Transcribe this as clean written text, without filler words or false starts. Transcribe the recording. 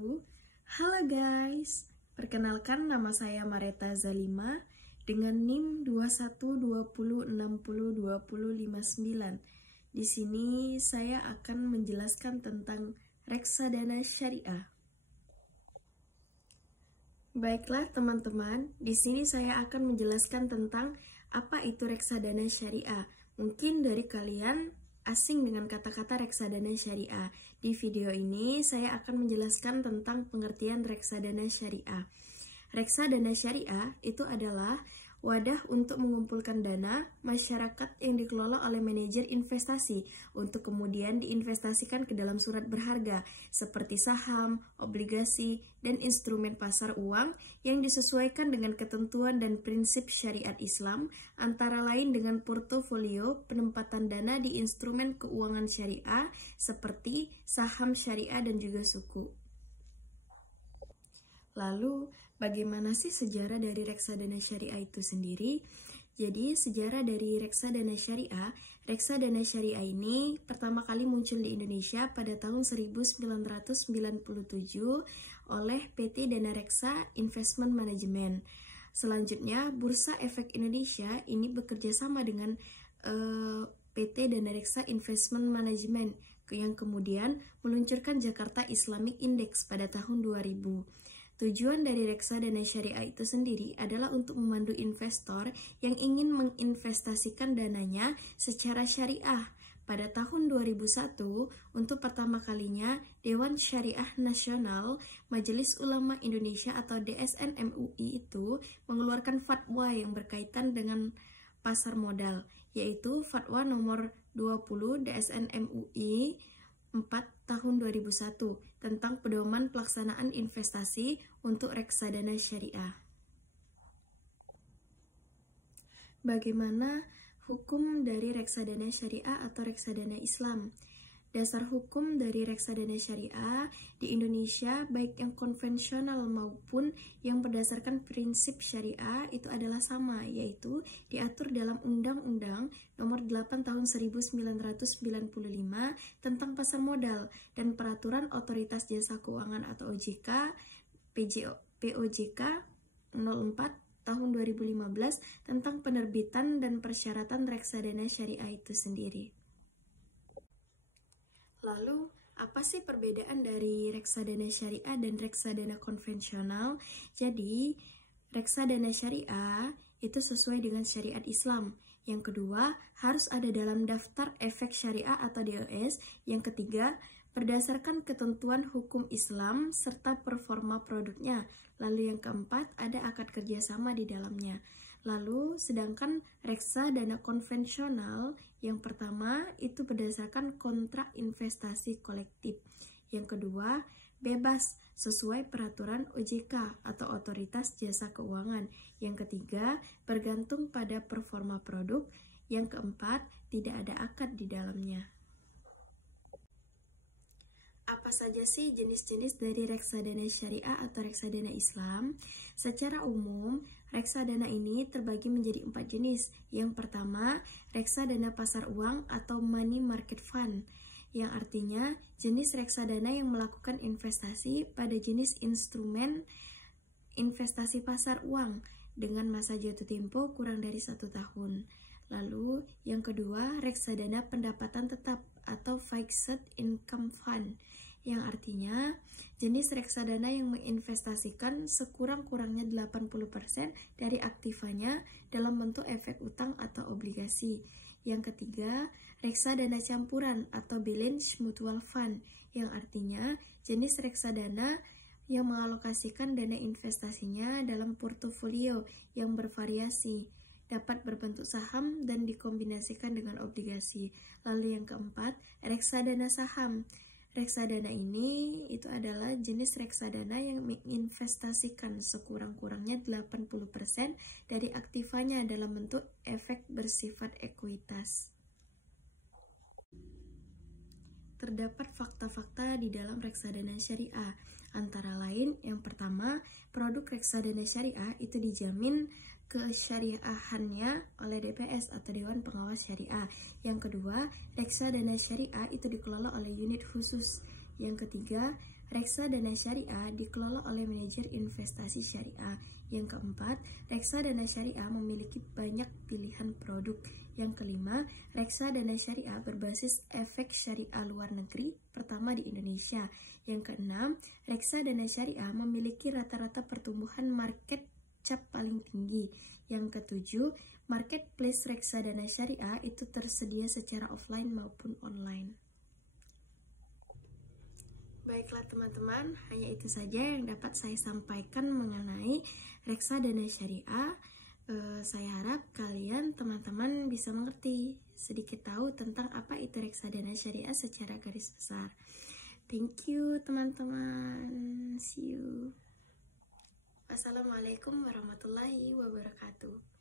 Halo guys, perkenalkan nama saya Mareta Zalima dengan NIM 2120602059. Di sini saya akan menjelaskan tentang reksadana syariah. Baiklah teman-teman, di sini saya akan menjelaskan tentang apa itu reksadana syariah. Mungkin dari kalian asing dengan kata-kata reksadana syariah. Di video ini saya akan menjelaskan tentang pengertian reksadana syariah. Reksadana syariah itu adalah wadah untuk mengumpulkan dana masyarakat yang dikelola oleh manajer investasi untuk kemudian diinvestasikan ke dalam surat berharga seperti saham, obligasi, dan instrumen pasar uang yang disesuaikan dengan ketentuan dan prinsip syariat Islam, antara lain dengan portofolio penempatan dana di instrumen keuangan syariah seperti saham syariah dan juga suku. Lalu, bagaimana sih sejarah dari reksadana syariah itu sendiri? Jadi, sejarah dari reksadana syariah ini pertama kali muncul di Indonesia pada tahun 1997 oleh PT Dana Reksa Investment Management. Selanjutnya, Bursa Efek Indonesia ini bekerja sama dengan PT Dana Reksa Investment Management yang kemudian meluncurkan Jakarta Islamic Index pada tahun 2000. Tujuan dari reksadana syariah itu sendiri adalah untuk memandu investor yang ingin menginvestasikan dananya secara syariah. Pada tahun 2001, untuk pertama kalinya, Dewan Syariah Nasional Majelis Ulama Indonesia atau DSN MUI itu mengeluarkan fatwa yang berkaitan dengan pasar modal, yaitu Fatwa nomor 20 DSN MUI 4 tahun 2001 tentang pedoman pelaksanaan investasi untuk reksadana syariah. Bagaimana hukum dari reksadana syariah atau reksadana Islam? Dasar hukum dari reksadana syariah di Indonesia, baik yang konvensional maupun yang berdasarkan prinsip syariah, itu adalah sama, yaitu diatur dalam Undang-Undang Nomor 8 Tahun 1995 tentang pasar modal dan Peraturan Otoritas Jasa Keuangan atau OJK POJK 04 Tahun 2015 tentang penerbitan dan persyaratan reksadana syariah itu sendiri. Lalu, apa sih perbedaan dari reksadana syariah dan reksadana konvensional? Jadi, reksadana syariah itu sesuai dengan syariat Islam. Yang kedua, harus ada dalam daftar efek syariah atau DOS. Yang ketiga, berdasarkan ketentuan hukum Islam serta performa produknya. Lalu yang keempat, ada akad kerjasama di dalamnya. Lalu, sedangkan reksadana konvensional yang pertama itu berdasarkan kontrak investasi kolektif. Yang kedua, bebas sesuai peraturan OJK atau Otoritas Jasa Keuangan. Yang ketiga, bergantung pada performa produk. Yang keempat, tidak ada akad di dalamnya. Apa saja sih jenis-jenis dari reksadana syariah atau reksadana Islam? Secara umum, reksadana ini terbagi menjadi 4 jenis. Yang pertama, reksadana pasar uang atau money market fund, yang artinya jenis reksadana yang melakukan investasi pada jenis instrumen investasi pasar uang dengan masa jatuh tempo kurang dari 1 tahun. Lalu, yang kedua, reksadana pendapatan tetap atau fixed income fund, yang artinya jenis reksadana yang menginvestasikan sekurang-kurangnya 80% dari aktivanya dalam bentuk efek utang atau obligasi. Yang ketiga, reksadana campuran atau balance mutual fund, yang artinya jenis reksadana yang mengalokasikan dana investasinya dalam portofolio yang bervariasi, dapat berbentuk saham dan dikombinasikan dengan obligasi. Lalu yang keempat, reksadana saham. Reksadana ini itu adalah jenis reksadana yang menginvestasikan sekurang-kurangnya 80% dari aktivanya dalam bentuk efek bersifat ekuitas. Terdapat fakta-fakta di dalam reksadana syariah. Antara lain, yang pertama, produk reksadana syariah itu dijamin kesyariahannya oleh DPS atau Dewan Pengawas Syariah. Yang kedua, reksadana syariah itu dikelola oleh unit khusus. Yang ketiga, reksadana syariah dikelola oleh manajer investasi syariah. Yang keempat, reksadana syariah memiliki banyak pilihan produk. Yang kelima, reksadana syariah berbasis efek syariah luar negeri pertama di Indonesia. Yang keenam, reksadana syariah memiliki rata-rata pertumbuhan market cap paling tinggi. Yang ketujuh, marketplace reksadana syariah itu tersedia secara offline maupun online. Baiklah teman-teman, hanya itu saja yang dapat saya sampaikan mengenai reksadana syariah. Saya harap kalian teman-teman bisa mengerti, sedikit tahu tentang apa itu reksadana syariah secara garis besar. Thank you teman-teman. See you. Wassalamualaikum warahmatullahi wabarakatuh.